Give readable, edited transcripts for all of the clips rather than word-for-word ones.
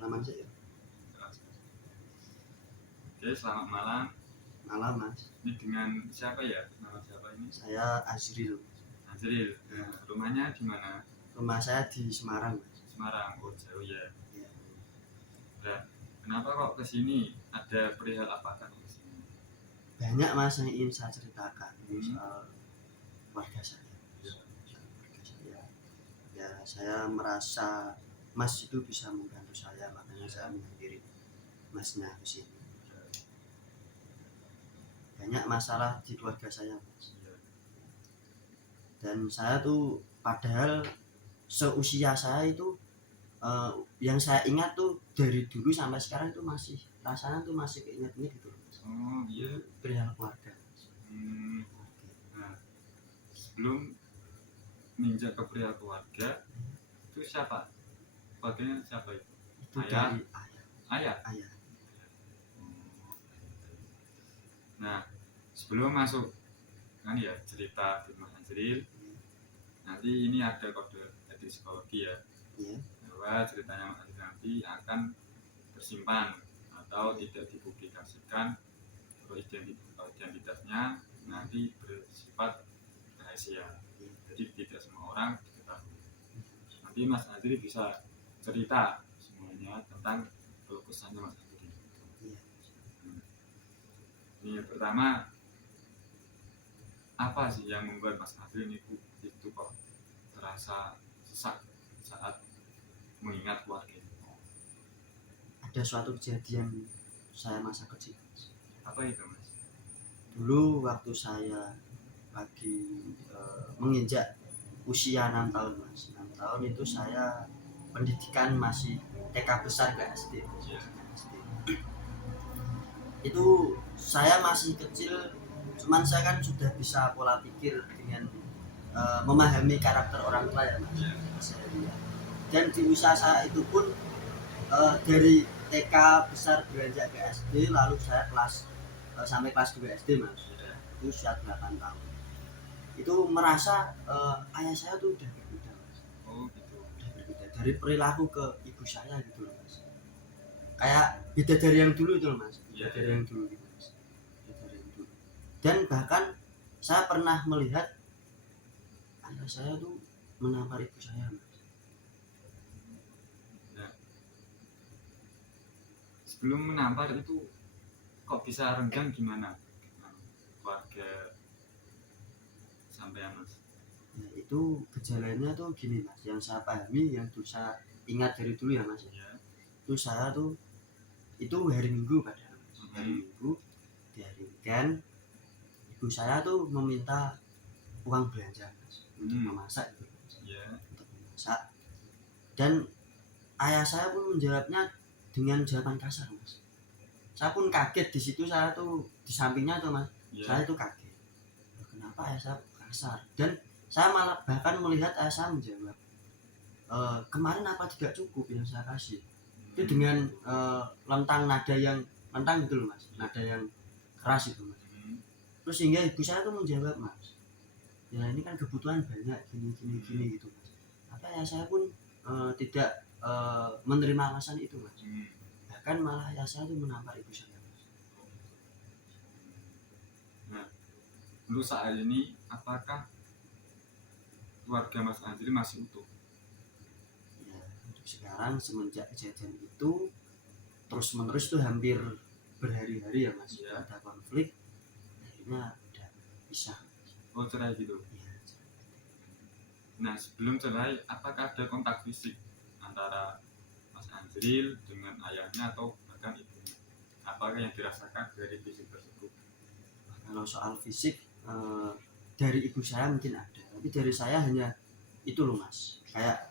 Salaman sih ya. Oke, selamat malam. Malam Mas. Ini dengan siapa ya? Nama siapa ini? Saya Azril. Azril. Nah, rumahnya di mana? Rumah saya di Semarang Mas. Semarang. Oh, jauh ya. Ya. Nah, kenapa kok ke sini? Ada perihal apakah ke sini? Banyak Mas yang ingin saya ceritakan soal keluarga saya. Keluarga saya. Ya, saya merasa Mas itu bisa membantu saya, makanya saya menghampiri Masnya ke sini. Banyak masalah di keluarga saya Mas. Dan saya tuh padahal seusia saya itu yang saya ingat tuh dari dulu sampai sekarang itu masih rasanya tuh masih keinget-inget gitu. Oh iya. Perihal keluarga. Nah, sebelum menginjak ke perihal keluarga, itu siapa? Keluarganya siapa itu? Itu Ayah. dari Ayah. ayah. Nah, sebelum masuk kan ya cerita di Mas Azril, nanti ini ada kode etik psikologi ya, bahwa ceritanya Mas Azril nanti akan tersimpan atau tidak dipublikasikan, atau identitasnya nanti bersifat rahasia, jadi tidak semua orang diketahui. Nanti Mas Azril bisa cerita semuanya tentang kelukesannya Mas Azril. Ini yang pertama, apa sih yang membuat Mas Azril itu kok terasa sesak saat mengingat keluarga? Ada suatu kejadian saya masa kecil. Apa itu Mas? Dulu waktu saya lagi menginjak usia 6 tahun Mas. 6 tahun itu saya pendidikan masih TK besar ke SD. Itu saya masih kecil, cuman saya kan sudah bisa pola pikir dengan memahami karakter orang tua ya Mas. Dan di usia saya itu pun dari TK besar beranjak ke SD, lalu saya sampai kelas 2 SD Mas. Itu usia 8 tahun. Itu merasa ayah saya tuh udah berbeda Mas. Oh gitu. Udah berbeda dari perilaku ke ibu saya gitu loh Mas. Kayak beda dari yang dulu itu loh Mas. Beda dari yang dulu gitu Mas. Beda dari yang dulu. Dan bahkan saya pernah melihat ayah saya tuh menampar ibu saya Mas. Nah, sebelum menampar itu kok bisa renggang gimana keluarga sampean Mas? Ya, itu gejalanya tuh gini Mas, yang saya pahami, yang tuh saya ingat dari dulu ya Mas. Itu saya tuh itu hari Minggu padahal Mas. Hari Minggu di hari weekend ibu saya tuh meminta uang belanja Mas untuk memasak gitu Mas. Untuk memasak. Dan ayah saya pun menjawabnya dengan jawaban kasar Mas. Saya pun kaget di situ, saya tuh di sampingnya tuh Mas. Saya tuh kaget. Kenapa ayah saya kasar? Dan saya malah bahkan melihat ayah saya menjawab, kemarin apa tidak cukup yang saya kasih? Itu dengan lentang nada yang lentang gitu loh Mas, nada yang keras itu Mas. Terus sehingga ibu saya tuh menjawab Mas, ya ini kan kebutuhan banyak gini gitu Mas. Apa ya saya pun tidak menerima alasan itu Mas. Bahkan malah ya saya tuh menampar ibu saya Mas. Nah, untuk saat ini apakah keluarga Mas Azril masih utuh? Ya, untuk sekarang semenjak kejadian itu terus menerus tuh hampir berhari-hari ya Mas, ada konflik, akhirnya udah pisah. Oh cerai gitu? Ya. Nah sebelum cerai apakah ada kontak fisik antara Mas Azril dengan ayahnya atau bahkan ibunya? Apakah yang dirasakan dari fisik tersebut? Kalau soal fisik dari ibu saya mungkin ada, tapi dari saya hanya itu loh Mas, kayak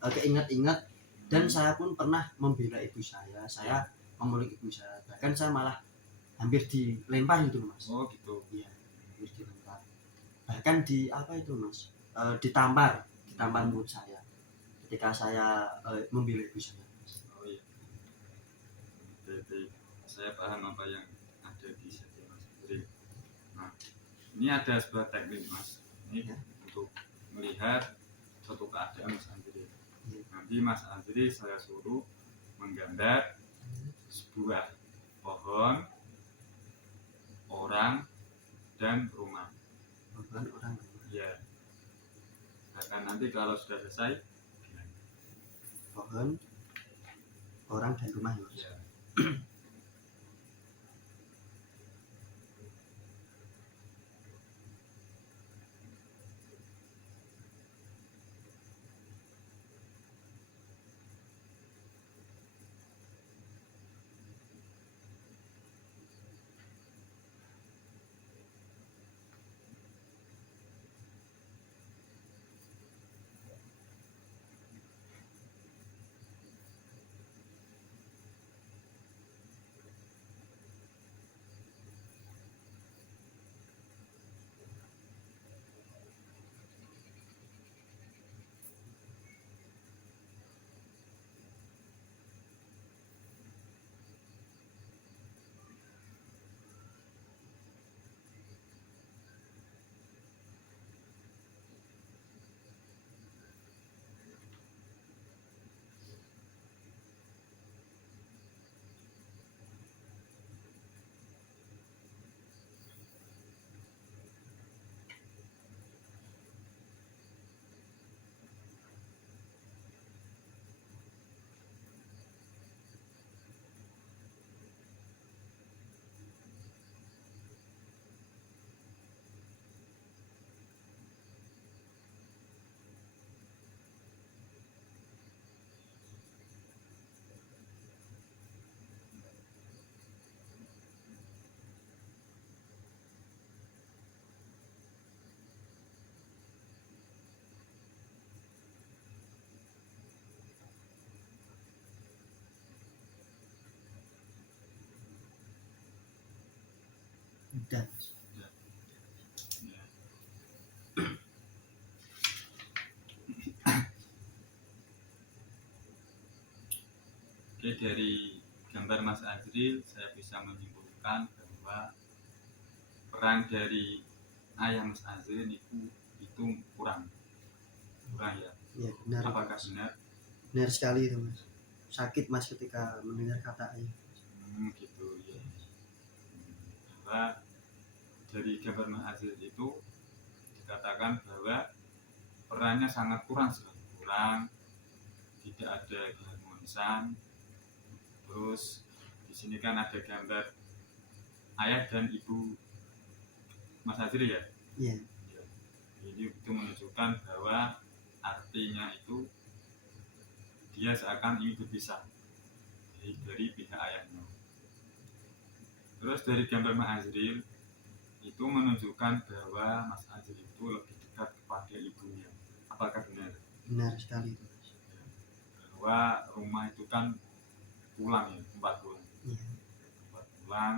keinget-inget. Dan saya pun pernah membela ibu saya memeluk ibu saya, bahkan saya malah hampir dilempar gitu Mas. Oh gitu. Iya, hampir dilempar. Bahkan di apa itu Mas? Ditampar mulut saya ketika saya membela ibu saya. Oh iya. Jadi saya paham apa yang ada di sini Mas Azril. Nah, ini ada sebuah teknik Mas. Ini untuk melihat suatu keadaan Mas Azril. Nanti Mas Azril saya suruh menggambar sebuah pohon, orang, dan rumah. Pohon, orang, rumah. Ya. Akan nanti kalau sudah selesai, Pohon, orang, dan rumah ya, Mas. ya. Udah. Ya. Oke, dari gambar Mas Azril saya bisa menyimpulkan bahwa peran dari ayah Mas Azril itu kurang ya. Ya, benar. Apakah benar? Benar sekali itu, Mas. Sakit Mas ketika mendengar kata ayah. Gitu ya. Bahwa dari gambar Mas Azril itu dikatakan bahwa perannya sangat kurang sekali, tidak ada keharmonisan. Terus di sini kan ada gambar ayah dan ibu Mas Azril ya. Iya. Ini itu menunjukkan bahwa artinya itu dia seakan ingin berpisah dari pihak ayahnya. Terus dari gambar Mas Azril itu menunjukkan bahwa Mas Azril itu lebih dekat kepada ibunya. Apakah benar? Benar sekali itu, Mas. Bahwa rumah itu kan pulang ya, tempat pulang. Iya. Tempat pulang.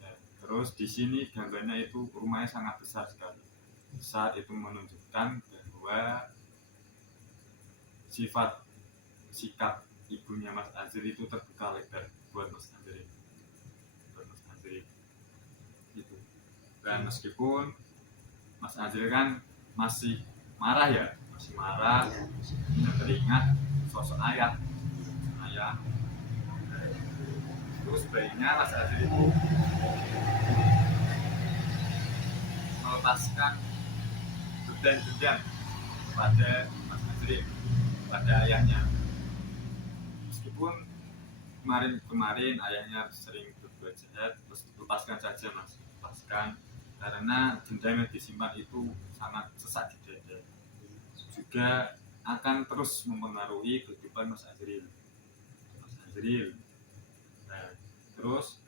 Ya, terus di sini gambarnya itu rumahnya sangat besar sekali. Besar itu menunjukkan bahwa sikap ibunya Mas Azril itu terbuka lebar buat Mas Azril. Gitu. Dan meskipun Mas Azril kan masih marah ya, kita teringat sosok ayah. Terus sebaiknya Mas Azril itu melepaskan beban kepada Mas Azril, pada ayahnya. Meskipun kemarin ayahnya sering berbuat jahat, terus lepaskan saja Mas, lepaskan, karena dendam yang disimpan itu sangat sesak di dada, juga akan terus mempengaruhi kehidupan Mas Azril. Nah, terus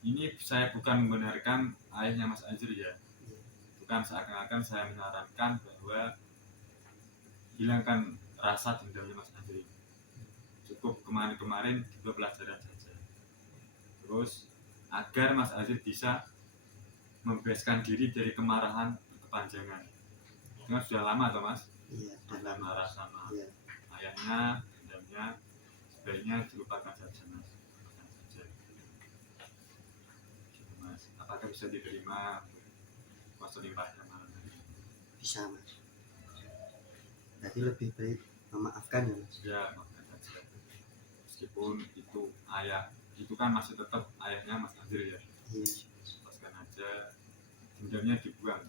ini saya bukan membenarkan ayahnya Mas Azril ya, bukan seakan-akan saya menyarankan bahwa hilangkan rasa dendamnya Mas Azril. Cukup kemarin juga pelajaran saja. Terus agar Mas Azril bisa membebaskan diri dari kemarahan berkepanjangan. Itu kan sudah lama toh Mas? Iya, sudah marah sama ayahnya, dendamnya, sebaiknya dilupakan saja Mas. Gitu, Mas. Apakah bisa diterima kuasa limpahnya malam ini? Bisa Mas. Berarti lebih baik memaafkan ya mas. Ya maafkan saja, meskipun itu ayah, itu kan masih tetap ayahnya Mas Azril ya. Iya. Lepaskan aja, dendamnya dibuang,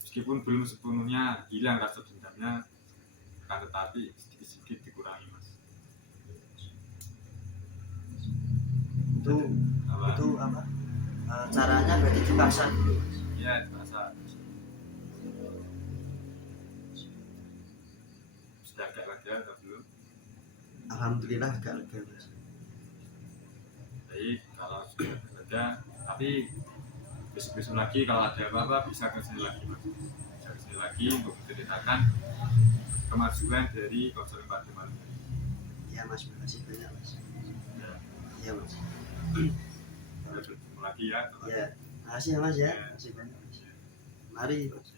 meskipun belum sepenuhnya hilang rasa dendamnya, akan tetapi sedikit-sedikit dikurangi mas. Itu apa? Caranya berarti dipaksa dulu. Iya dipaksa. Sudah agak lega atau belum? Alhamdulillah agak lega mas. Baik, kalau sudah agak lega, tapi besok-besok lagi kalau ada apa-apa bisa ke sini lagi mas. Bisa ke sini lagi untuk menceritakan kemajuan dari konseling Pak Demal. Iya mas, makasih banyak mas. Ya, Iya mas. sampai bertemu lagi ya. Iya, makasih ya mas ya. Makasih banyak mas. Mari mas.